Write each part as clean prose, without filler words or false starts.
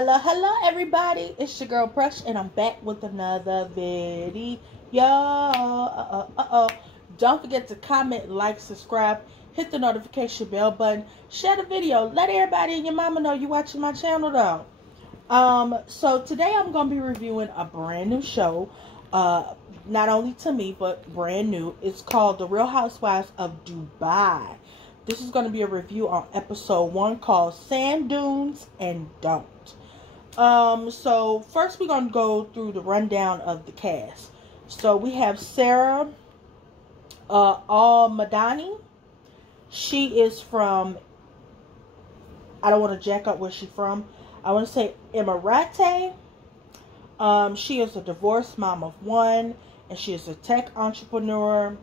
Hello, everybody. It's your girl, Brush, and I'm back with another video. Don't forget to comment, like, subscribe, hit the notification bell button, share the video. Let everybody and your mama know you watching my channel, though. So today I'm going to be reviewing a brand new show. Not only to me, but brand new. It's called The Real Housewives of Dubai. This is going to be a review on episode 1 called Sand Dunes and Don't. So first we're going to go through the rundown of the cast. So we have Sarah Al-Madani. She is from, I don't want to jack up where she's from. I want to say Emirati. She is a divorced mom of 1, and she is a tech entrepreneur.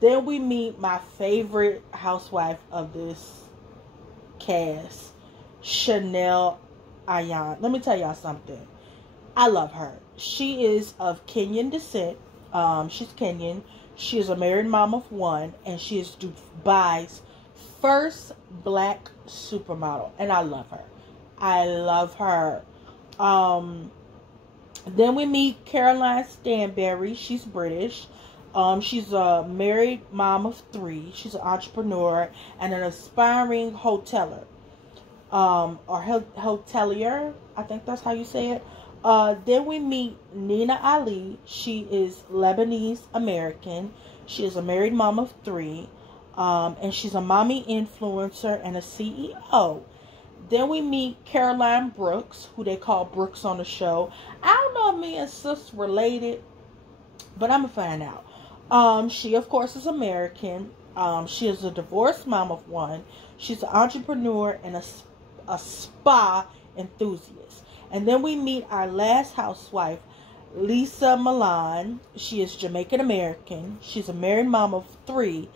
Then we meet my favorite housewife of this cast, Chanel Ayan. Let me tell y'all something. I love her. She is of Kenyan descent. She's Kenyan. She is a married mom of 1, and she is Dubai's first black supermodel. And I love her. I love her. Then we meet Caroline Stanberry. She's British. She's a married mom of 3. She's an entrepreneur and an aspiring hoteler. Or hotelier. I think that's how you say it. Then we meet Nina Ali. She is Lebanese American. She is a married mom of 3. And she's a mommy influencer and a CEO. Then we meet Caroline Brooks, who they call Brooks on the show. I don't know if me and sis related, but I'm going to find out. She, of course, is American. She is a divorced mom of 1. She's an entrepreneur and a spa enthusiast. And then we meet our last housewife, Lisa Milan. She is Jamaican American. She's a married mom of 3.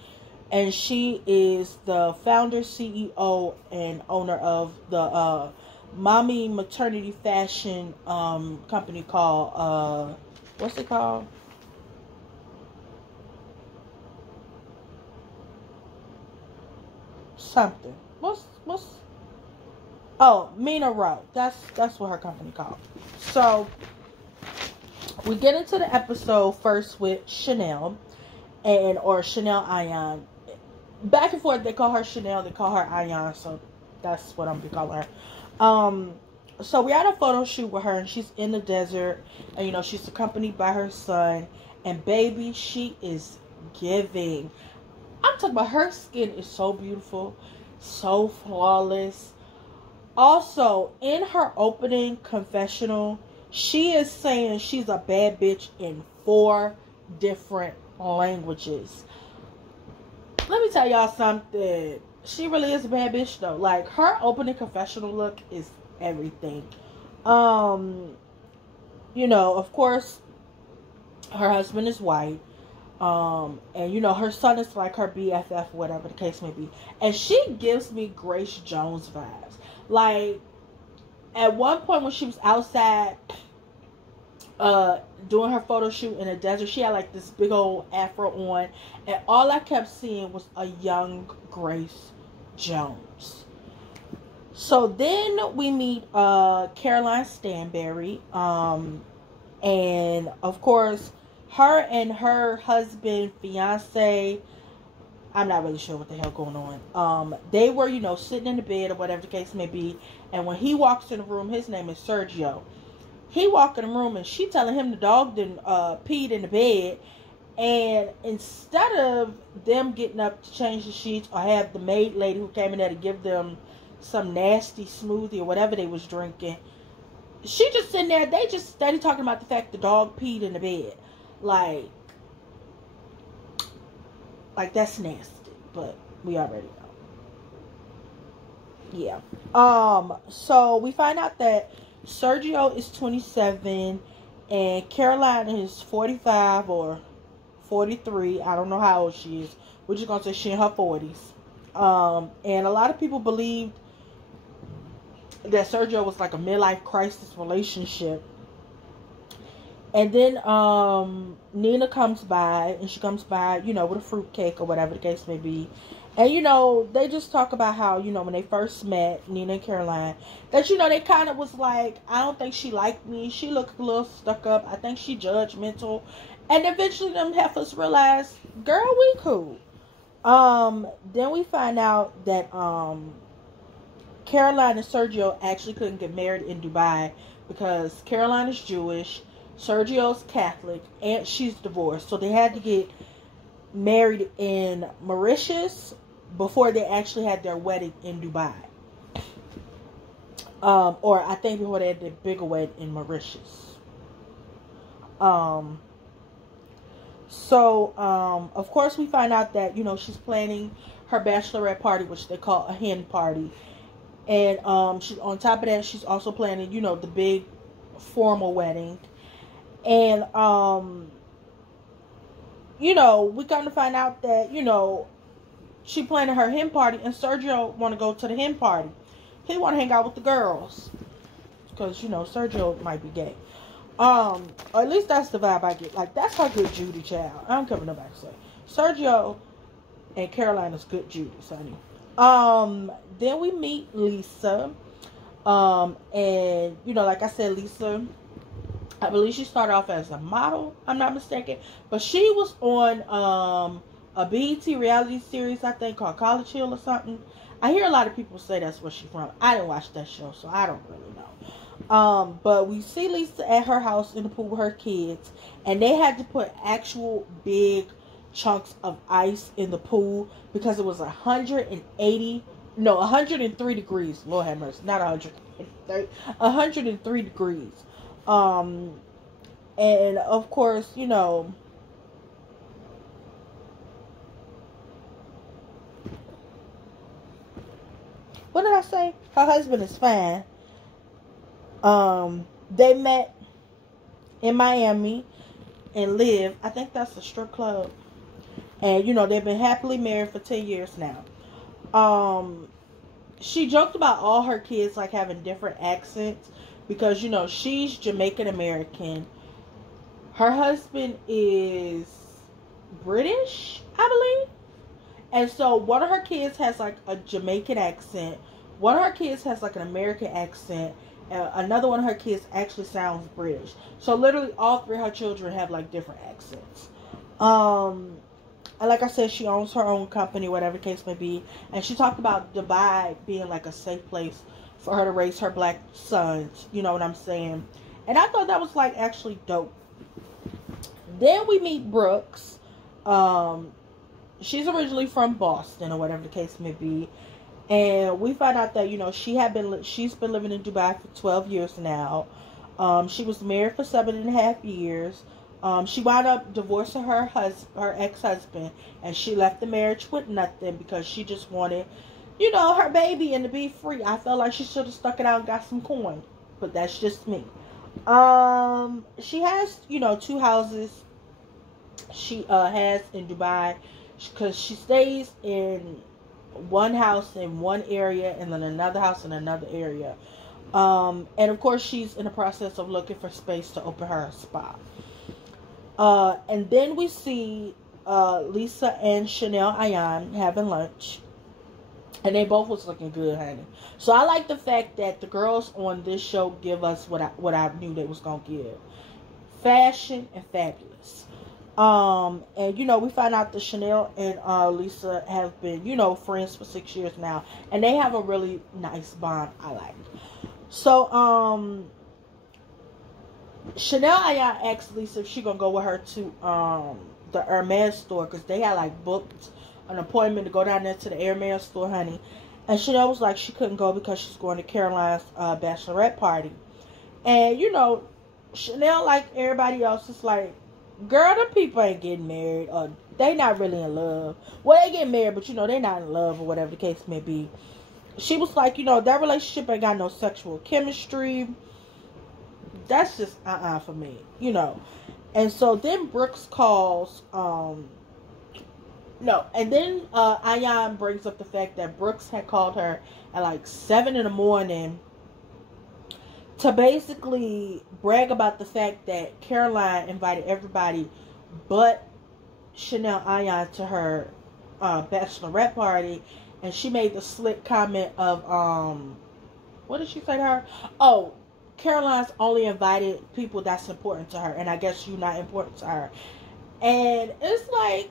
And she is the founder, CEO, and owner of the mommy maternity fashion company called, what's it called? Something. What's oh, Mina Rowe. That's what her company called. So we get into the episode first with Chanel or Chanel Ayan. Back and forth, they call her Chanel, they call her Ayan, so that's what I'm gonna call her. So we had a photo shoot with her, and she's in the desert, and she's accompanied by her son, and baby, she is giving. I'm talking about, her skin is so beautiful, so flawless. Also, in her opening confessional, she is saying she's a bad bitch in 4 different languages. Let me tell y'all something. She really is a bad bitch, though. Like, her opening confessional look is everything. Of course, her husband is white. And her son is like her BFF, whatever the case may be. And she gives me Grace Jones vibes. Like, at one point when she was outside doing her photo shoot in the desert, she had like this big old afro on, and all I kept seeing was a young Grace Jones. So then we meet Caroline Stanberry, and of course her and her husband, fiance, I'm not really sure what the hell going on. They were, sitting in the bed or whatever the case may be. And when he walks in the room, his name is Sergio. He walked in the room and she telling him the dog didn't peed in the bed. And instead of them getting up to change the sheets or have the maid lady who came in there to give them some nasty smoothie or whatever they was drinking, she just sitting there. They just steady talking about the fact the dog peed in the bed. Like that's nasty, but we already know. Yeah. So we find out that Sergio is 27 and Caroline is 45 or 43. I don't know how old she is. We're just gonna say she in her 40s. And a lot of people believed that Sergio was like a midlife crisis relationship. And then Nina comes by, and she comes by, with a fruit cake or whatever the case may be. And they just talk about how, when they first met, Nina and Caroline, that they kind of was like, I don't think she liked me. She looked a little stuck up. I think she judgmental. And eventually them heifers realized, girl, we cool. Then we find out that Caroline and Sergio actually couldn't get married in Dubai because Caroline is Jewish, Sergio's Catholic, and she's divorced. So they had to get married in Mauritius before they actually had their wedding in Dubai. Or I think before they had their bigger wedding in Mauritius. So, of course we find out that, she's planning her bachelorette party, which they call a hen party. And she's on top of that, she's also planning, the big formal wedding. And we come to find out that, she planning her hen party, and Sergio want to go to the hen party. He want to hang out with the girls because Sergio might be gay. Or at least that's the vibe I get. Like, that's her good Judy, child. I don't care what nobody say. Sergio and Caroline is good Judy, honey. Then we meet Lisa. And like I said, Lisa, I believe she started off as a model, I'm not mistaken. But she was on a BET reality series, I think, called College Hill or something. I hear a lot of people say that's where she's from. I didn't watch that show, so I don't really know. But we see Lisa at her house in the pool with her kids, and they had to put actual big chunks of ice in the pool because it was 103 degrees. Lord have mercy, not 103, 103 degrees. And of course, what did I say? Her husband is fine. They met in Miami and live. I think that's a strip club. And, they've been happily married for 10 years now. She joked about all her kids, like, having different accents. Because, she's Jamaican American. Her husband is British, I believe. And so one of her kids has, like, a Jamaican accent. One of her kids has, like, an American accent. Another one of her kids actually sounds British. So literally all three of her children have, like, different accents. And like I said, she owns her own company, whatever the case may be. And she talked about Dubai being, like, a safe place for her to raise her black sons. You know what I'm saying? And I thought that was, like, actually dope. Then we meet Brooks. She's originally from Boston, or whatever the case may be. And we find out that, she's been living in Dubai for 12 years now. She was married for 7.5 years. She wound up divorcing her ex-husband, and she left the marriage with nothing because she just wanted, her baby and to be free. I felt like she should have stuck it out and got some coin, but that's just me. She has, 2 houses she has in Dubai, because she stays in one house in one area and then another house in another area. And of course she's in the process of looking for space to open her spa. And then we see Lisa and Chanel Ayan having lunch. And they both was looking good, honey. So I like the fact that the girls on this show give us what I knew they was going to give. Fashion and fabulous. And, we find out that Chanel and Lisa have been, friends for 6 years now. And they have a really nice bond I like. So, Chanel Ayan asked Lisa if she going to go with her to the Hermes store. Because they had, like, booked an appointment to go down there to the Hermes store, honey. And Chanel was like she couldn't go because she's going to Caroline's bachelorette party. And, Chanel, like everybody else, is like, girl, the people ain't getting married, or they not really in love. Well, they get married, but they not in love, or whatever the case may be. She was like, that relationship ain't got no sexual chemistry. That's just for me, And so then Brooks calls, and then Ayan brings up the fact that Brooks had called her at like 7 in the morning to basically brag about the fact that Caroline invited everybody but Chanel Ayan to her bachelorette party, and she made the slick comment of what did she say to her? Oh, Caroline's only invited people that's important to her, and I guess you're not important to her. And it's like,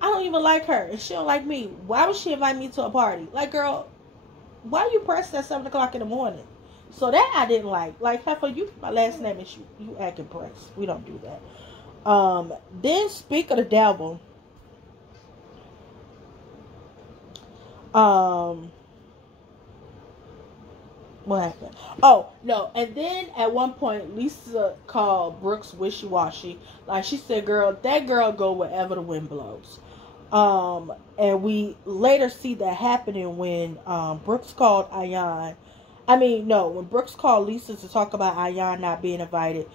I don't even like her, and she don't like me. Why would she invite me to a party? Like, girl, why are you pressed at 7 o'clock in the morning? So that I didn't like. Like, Heifer, you my last name is you act impressed. We don't do that. Then speak of the devil. What happened? Oh, no. And then at one point, Lisa called Brooks wishy-washy. Like, she said, girl, that girl go wherever the wind blows. And we later see that happening when Brooks called Ayan. I mean, no, when Brooks called Lisa to talk about Ayan not being invited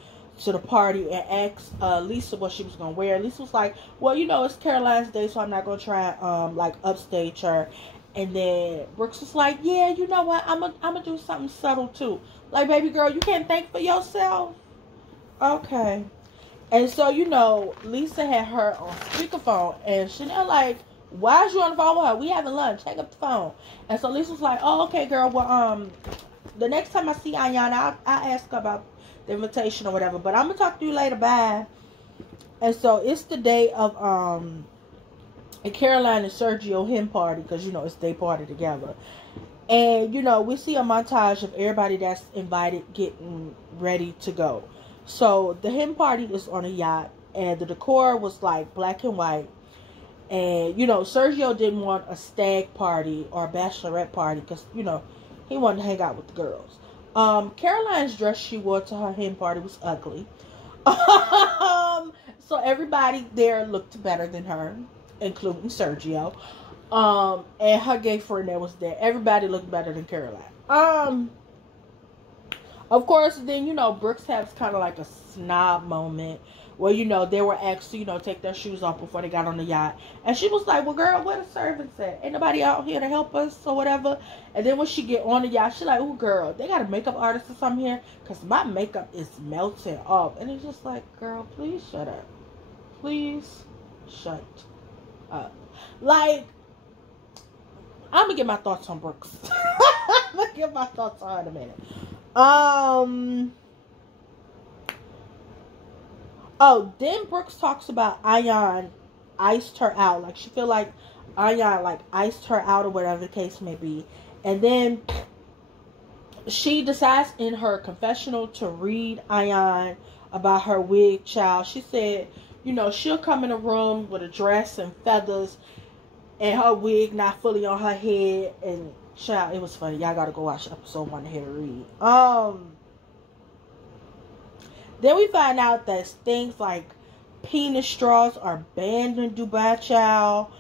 to the party and asked Lisa what she was going to wear. Lisa was like, well, you know, it's Caroline's day, so I'm not going to try like upstage her. And then Brooks was like, yeah, you know what? I'm gonna do something subtle too. Like, baby girl, you can't think for yourself? Okay. And so, you know, Lisa had her on speakerphone, and Chanel like, why is you on the phone with her? We having lunch. Hang up the phone. And so Lisa was like, oh, okay, girl. Well, the next time I see Ayan, I'll ask her about the invitation or whatever. But I'm gonna talk to you later. Bye. And so it's the day of and Caroline and Sergio hen party, because, you know, it's they party together. And, you know, we see a montage of everybody that's invited getting ready to go. So the hen party is on a yacht, and the decor was like black and white. And, you know, Sergio didn't want a stag party or a bachelorette party because, you know, he wanted to hang out with the girls. Caroline's dress she wore to her hen party was ugly. So everybody there looked better than her, including Sergio. And her gay friend that was there. Everybody looked better than Caroline. Of course, then, you know, Brooks has kind of like a snob moment where, you know, they were asked to, you know, take their shoes off before they got on the yacht. And she was like, well, girl, where the servants at? Ain't nobody out here to help us or whatever. And then when she get on the yacht, she like, oh, girl, they got a makeup artist or something here? Because my makeup is melting off. And it's just like, girl, please shut up. Please shut up. Like, I'm going to get my thoughts on Brooks. I'm going to get my thoughts on her in a minute. Oh, then Brooks talks about Ayan iced her out. Like, she feel like Ayan, like, iced her out or whatever the case may be. And then she decides in her confessional to read Ayan about her wig child. She said, you know, she'll come in a room with a dress and feathers and her wig not fully on her head. And child, it was funny. Y'all gotta go watch episode 1 to hear her read. Then we find out that things like penis straws are banned in Dubai, child.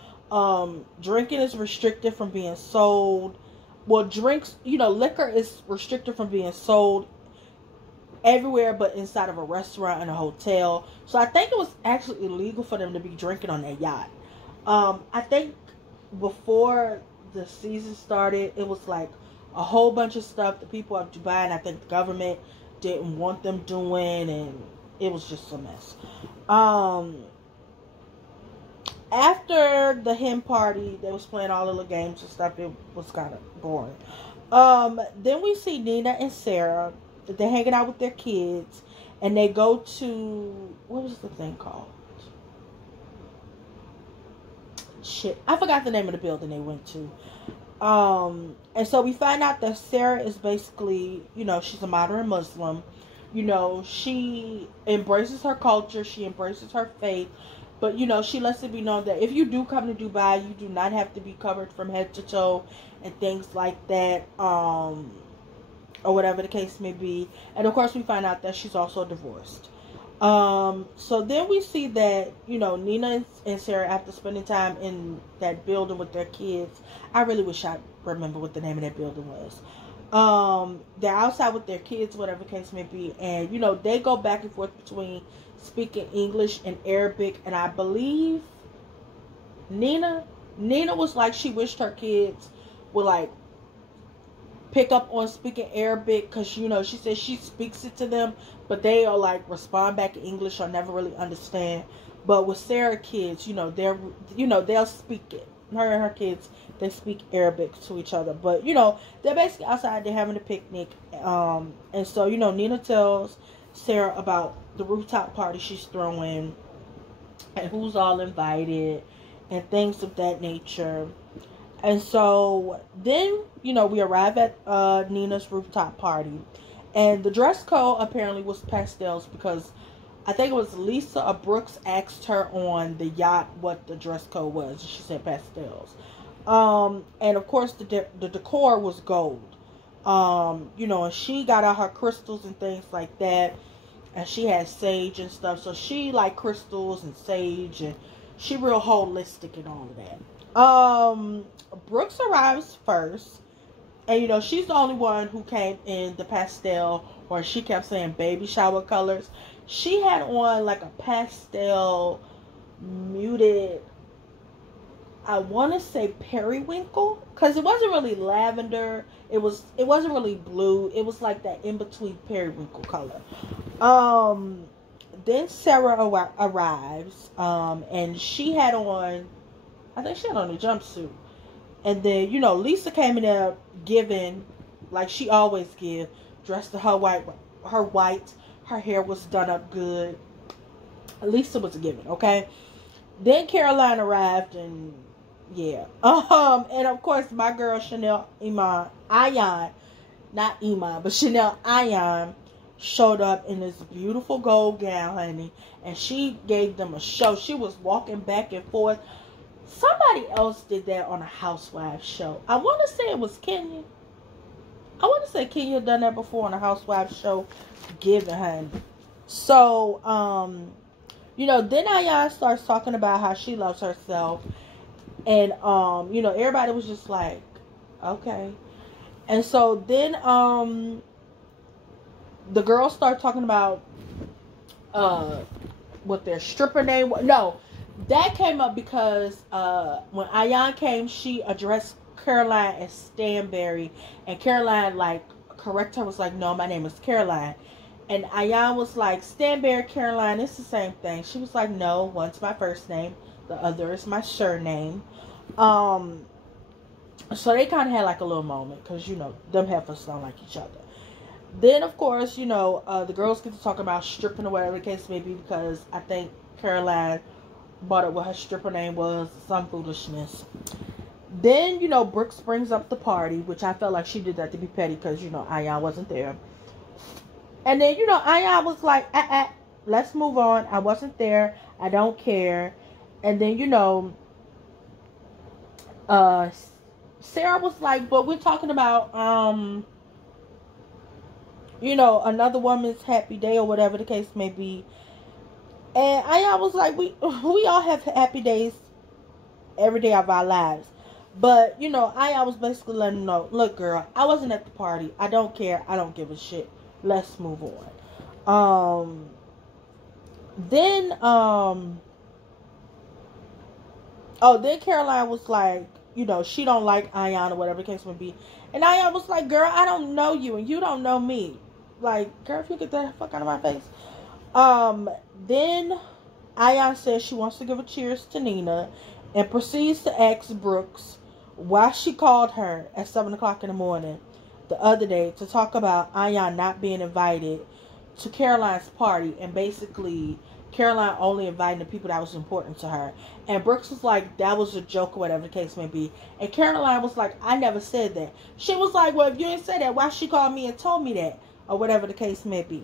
Drinking is restricted from being sold. Well, drinks, you know, liquor is restricted from being sold everywhere but inside of a restaurant and a hotel. So I think it was actually illegal for them to be drinking on their yacht. I think before the season started, it was like a whole bunch of stuff the people of Dubai and I think the government didn't want them doing, and it was just a mess. After the hen party, they was playing all the little games and stuff. It was kind of boring. Then we see Nina and Sarah. They're hanging out with their kids, and they go to, what was the thing called? Shit, I forgot the name of the building they went to. And so we find out that Sarah is basically, you know, she's a modern Muslim. You know, she embraces her culture. She embraces her faith. But, you know, she lets it be known that if you do come to Dubai, you do not have to be covered from head to toe and things like that. Or whatever the case may be. And, of course, we find out that she's also divorced. So then we see that, you know, Nina and Sarah, after spending time in that building with their kids, I really wish I remember what the name of that building was. They're outside with their kids, whatever the case may be, and, you know, they go back and forth between speaking English and Arabic, and I believe Nina was like, she wished her kids would, like, pick up on speaking Arabic because, you know, she says she speaks it to them, but they are like respond back in English or never really understand. But with Sarah kids, you know, they'll speak it. Her and her kids, they speak Arabic to each other. But, you know, they're basically outside, they're having a picnic. And so, you know, Nina tells Sarah about the rooftop party she's throwing and who's all invited and things of that nature. And so then, you know, we arrive at Nina's rooftop party. And the dress code apparently was pastels because I think it was Lisa or Brooks asked her on the yacht what the dress code was. She said pastels. And of course the decor was gold. You know, and she got out her crystals and things like that. And she had sage and stuff. So she like crystals and sage, and she real holistic and all of that. Brooks arrives first. And, you know, she's the only one who came in the pastel, or she kept saying baby shower colors. She had on like a pastel muted, I want to say periwinkle, because it wasn't really lavender. It wasn't really blue. It was like that in between periwinkle color. Then Sarah arrives, and she had on, I think she had on a jumpsuit. And then, you know, Lisa came in there giving, like she always give, dressed in her white. Her hair was done up good. Lisa was giving, okay? Then Caroline arrived, and yeah. And of course, my girl Chanel Ayan, not Iman, but Chanel Ayan showed up in this beautiful gold gown, honey. And she gave them a show. She was walking back and forth. Somebody else did that on a Housewives show. I want to say it was Kenya. I want to say Kenya done that before on a Housewives show. Giving honey. So, you know, then Ayan starts talking about how she loves herself. And, you know, everybody was just like, okay. And so then, the girls start talking about, what their stripper name was. No. That came up because when Ayan came, she addressed Caroline as Stanberry. And Caroline, like, correct her, was like, no, my name is Caroline. And Ayan was like, Stanberry, Caroline, it's the same thing. She was like, no, one's my first name. The other is my surname. So they kind of had like a little moment. Because, you know, them heifers don't like each other. Then, of course, you know, the girls get to talk about stripping or whatever the case may be. Because I think Caroline bought it what her stripper name was, some foolishness. Then, you know, Brooks brings up the party, which I felt like she did that to be petty because, you know, Ayan wasn't there. And then, you know, Ayan was like, let's move on. I wasn't there. I don't care. And then, you know, Sarah was like, but we're talking about, you know, another woman's happy day or whatever the case may be. And I was like, we all have happy days every day of our lives. But, you know, I was basically letting them know, look, girl, I wasn't at the party. I don't care. I don't give a shit. Let's move on. Then Caroline was like, you know, she don't like Ayan or whatever the case may be. And Ayan was like, girl, I don't know you and you don't know me. Like, girl, if you get the fuck out of my face. Then Ayan says she wants to give a cheers to Nina and proceeds to ask Brooks why she called her at 7 o'clock in the morning the other day to talk about Ayan not being invited to Caroline's party, and basically Caroline only inviting the people that was important to her. And Brooks was like, that was a joke or whatever the case may be. And Caroline was like, I never said that. She was like, well, if you didn't say that, why she called me and told me that? Or whatever the case may be.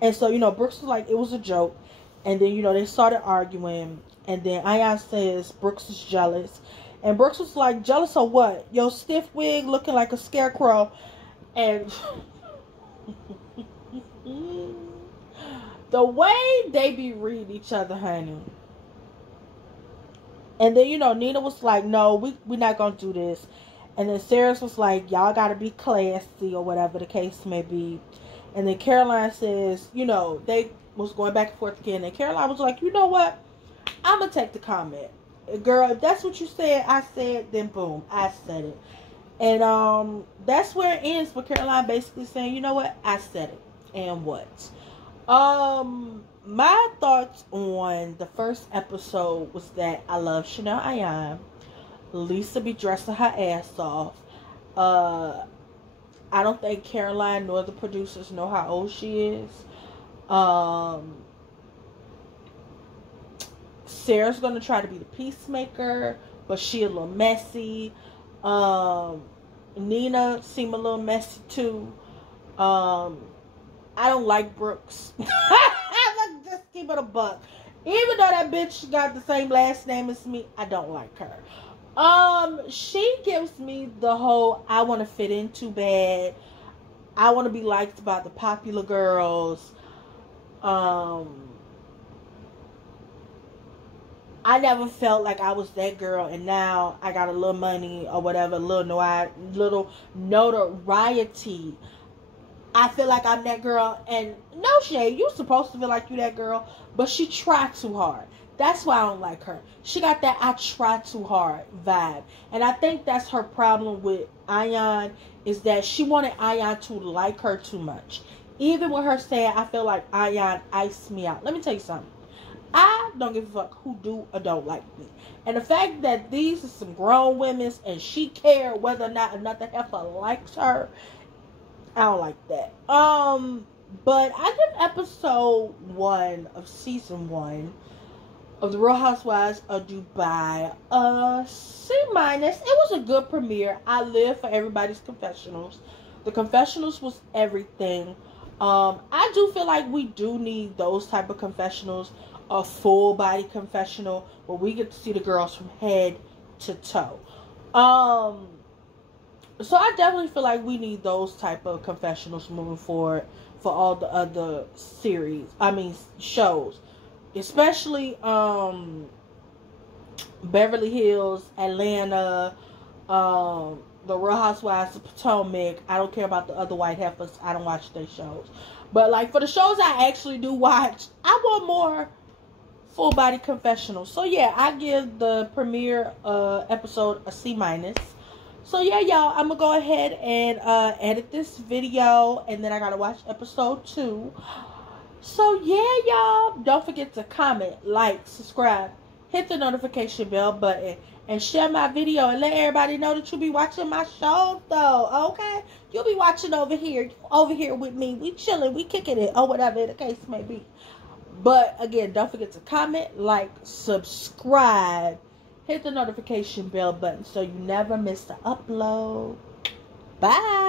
And so, you know, Brooks was like, it was a joke. And then, you know, they started arguing. And then Ayan says Brooks is jealous. And Brooks was like, jealous of what? Your stiff wig looking like a scarecrow. And the way they be reading each other, honey. And then, you know, Nina was like, no, we're not going to do this. And then Sarah was like, y'all got to be classy or whatever the case may be. And then Caroline says, you know, they was going back and forth again. And Caroline was like, you know what? I'm gonna take the comment. Girl, if that's what you said, I said, then boom, I said it. And that's where it ends for Caroline basically saying, you know what, I said it. And what? My thoughts on the first episode was that I love Chanel Ayan. Lisa be dressing her ass off. I don't think Caroline nor the producers know how old she is. Sarah's gonna try to be the peacemaker, but she a little messy. Nina seemed a little messy too. I don't like Brooks. Let's just keep it a buck. Even though that bitch got the same last name as me, I don't like her. She gives me the whole I want to fit in too bad. I want to be liked by the popular girls. I never felt like I was that girl, and now I got a little money or whatever, little notoriety. I feel like I'm that girl, and no shade, you supposed to feel like you that girl, but she tried too hard. That's why I don't like her. She got that I try too hard vibe, and I think that's her problem with Ayan, is that she wanted Ayan to like her too much. Even with her saying, I feel like Ayan iced me out. Let me tell you something. I don't give a fuck who do or don't like me. And the fact that these are some grown women and she cared whether or not another heifer likes her, I don't like that. But I give episode 1 of season 1 of The Real Housewives of Dubai a C-. It was a good premiere. I live for everybody's confessionals. The confessionals was everything. I do feel like we do need those type of confessionals. A full body confessional where we get to see the girls from head to toe. So I definitely feel like we need those type of confessionals moving forward for all the other shows. Especially Beverly Hills, Atlanta, the Real Housewives of Potomac. I don't care about the other white heifers. I don't watch their shows. But like for the shows I actually do watch, I want more full body confessional. So yeah, I give the premiere episode a C-. So yeah, y'all, I'm gonna go ahead and edit this video, and then I gotta watch episode 2. So yeah, y'all, don't forget to comment, like, subscribe, hit the notification bell button, and share my video, and let everybody know that you'll be watching my show though. Okay, you'll be watching over here with me. We chilling, we kicking it, or whatever the case may be. But again, don't forget to comment, like, subscribe, hit the notification bell button so you never miss the upload. Bye.